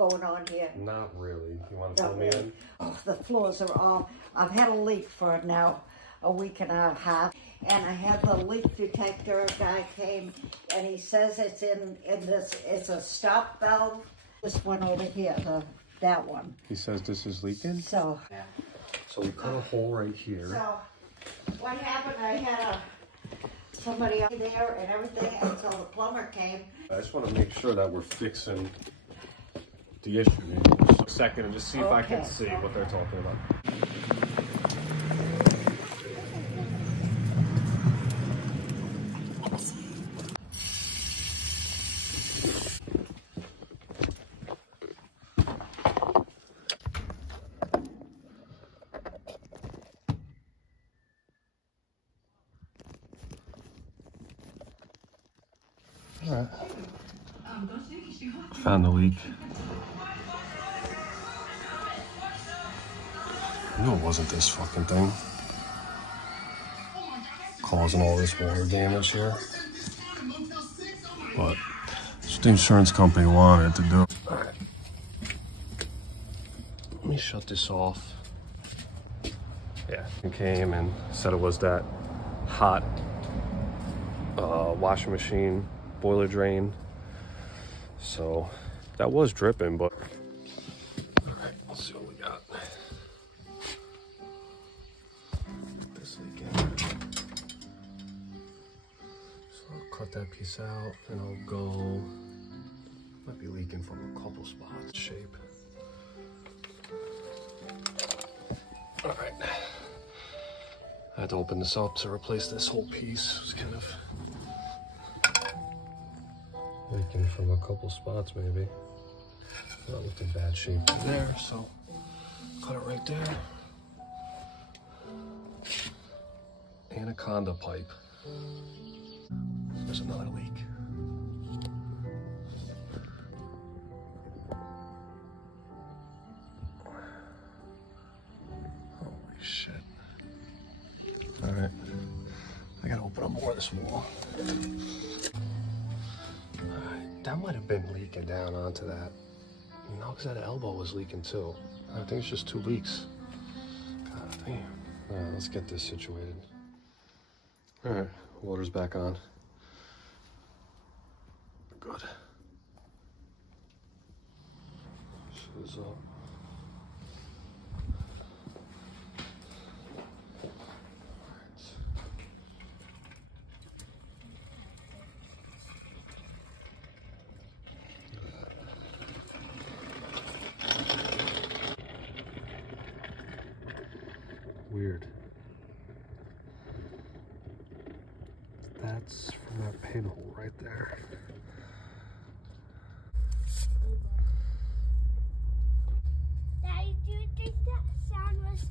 going on here? Not really. You want to fill me in? Oh, the floors are all, I've had a leak for now a week and a half. And I had the leak detector guy came and he says it's in this, it's a stop valve. This one over here, that one. He says this is leaking? So we cut a hole right here. So what happened, I had somebody up there and everything until the plumber came. I just want to make sure that we're fixing the issue here. Just a second and just see if I can see what they're talking about. All right. Found the leak. I knew it wasn't this fucking thing causing all this water damage here. But it's what the insurance company wanted to do. All right. Let me shut this off. Yeah, it came and said it was that hot washing machine boiler drain. So that was dripping, but all right, let's see what we got. Get this leak in. So I'll cut that piece out and I'll go. Might be leaking from a couple spots. Shape. All right. I had to open this up to replace this whole piece. It was kind of leaking from a couple spots, maybe. That looked in bad shape there, so cut it right there. Anaconda pipe. There's another leak. Holy shit. All right, I gotta open up more of this wall. That might have been leaking down onto that. No, because that elbow was leaking too. I think it's just 2 leaks. God damn. All right, let's get this situated. All right, water's back on. Good. Shoes up. Weird. That's from that pinhole right there. Daddy, do you think that sound was